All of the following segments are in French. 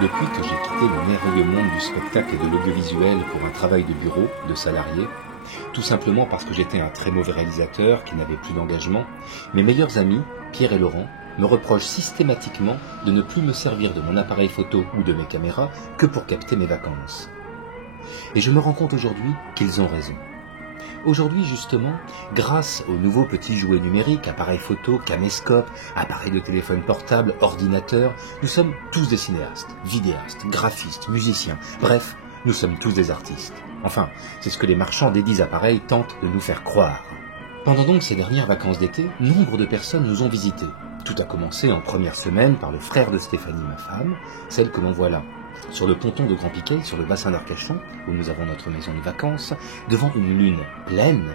Depuis que j'ai quitté le merveilleux monde du spectacle et de l'audiovisuel pour un travail de bureau, de salarié, tout simplement parce que j'étais un très mauvais réalisateur qui n'avait plus d'engagement, mes meilleurs amis, Pierre et Laurent, me reprochent systématiquement de ne plus me servir de mon appareil photo ou de mes caméras que pour capter mes vacances. Et je me rends compte aujourd'hui qu'ils ont raison. Aujourd'hui, justement, grâce aux nouveaux petits jouets numériques, appareils photo, caméscope, appareils de téléphone portable, ordinateur, nous sommes tous des cinéastes, vidéastes, graphistes, musiciens, bref, nous sommes tous des artistes. Enfin, c'est ce que les marchands des dits appareils tentent de nous faire croire. Pendant donc ces dernières vacances d'été, nombre de personnes nous ont visités. Tout a commencé en première semaine par le frère de Stéphanie, ma femme, celle que l'on voit là. Sur le ponton de Grand Piquet, sur le bassin d'Arcachon, où nous avons notre maison de vacances, devant une lune pleine,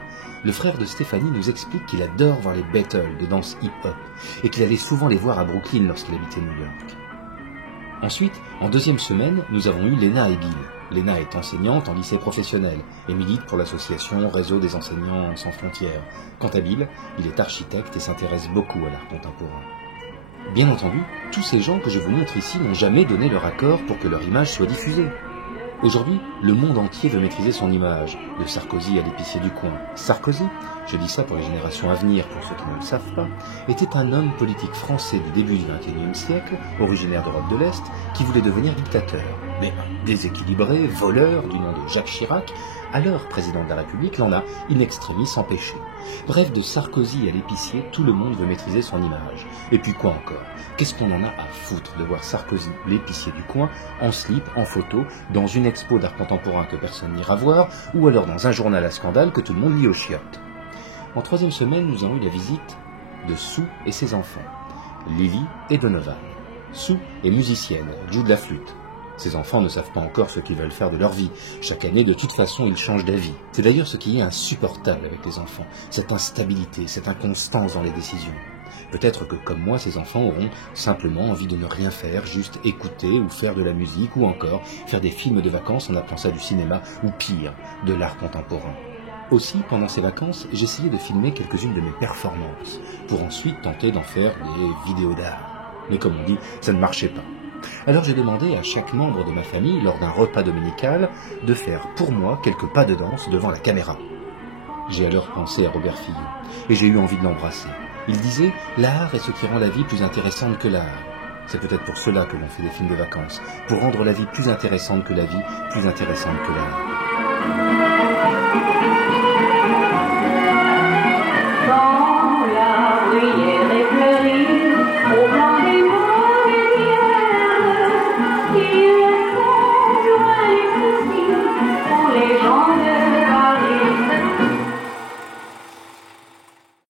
le frère de Stéphanie nous explique qu'il adore voir les battles de danse hip-hop et qu'il allait souvent les voir à Brooklyn lorsqu'il habitait New York. Ensuite, en deuxième semaine, nous avons eu Léna et Bill. Léna est enseignante en lycée professionnel et milite pour l'association Réseau des enseignants sans frontières. Quant à Bill, il est architecte et s'intéresse beaucoup à l'art contemporain. Bien entendu, tous ces gens que je vous montre ici n'ont jamais donné leur accord pour que leur image soit diffusée. Aujourd'hui, le monde entier veut maîtriser son image, de Sarkozy à l'épicier du coin. Sarkozy, je dis ça pour les générations à venir, pour ceux qui ne le savent pas, était un homme politique français du début du XXIe siècle, originaire d'Europe de l'Est, qui voulait devenir dictateur. Mais déséquilibré, voleur, du nom de Jacques Chirac, alors président de la République, l'en a in extremis empêché. Bref, de Sarkozy à l'épicier, tout le monde veut maîtriser son image. Et puis quoi encore? Qu'est-ce qu'on en a à foutre de voir Sarkozy, l'épicier du coin, en slip, en photo, dans une expo d'art contemporain que personne n'ira voir, ou alors dans un journal à scandale que tout le monde lit aux chiottes? En troisième semaine, nous avons eu la visite de Sue et ses enfants, Lily et Donovan. Sue est musicienne, elle joue de la flûte. Ses enfants ne savent pas encore ce qu'ils veulent faire de leur vie. Chaque année, de toute façon, ils changent d'avis. C'est d'ailleurs ce qui est insupportable avec les enfants, cette instabilité, cette inconstance dans les décisions. Peut-être que, comme moi, ces enfants auront simplement envie de ne rien faire, juste écouter ou faire de la musique, ou encore faire des films de vacances en appelant ça du cinéma, ou pire, de l'art contemporain. Aussi, pendant ces vacances, j'essayais de filmer quelques-unes de mes performances, pour ensuite tenter d'en faire des vidéos d'art. Mais comme on dit, ça ne marchait pas. Alors j'ai demandé à chaque membre de ma famille, lors d'un repas dominical, de faire pour moi quelques pas de danse devant la caméra. J'ai alors pensé à Robert Fillon, et j'ai eu envie de l'embrasser. Il disait « L'art est ce qui rend la vie plus intéressante que l'art ». C'est peut-être pour cela que l'on fait des films de vacances, pour rendre la vie plus intéressante que la vie, plus intéressante que l'art.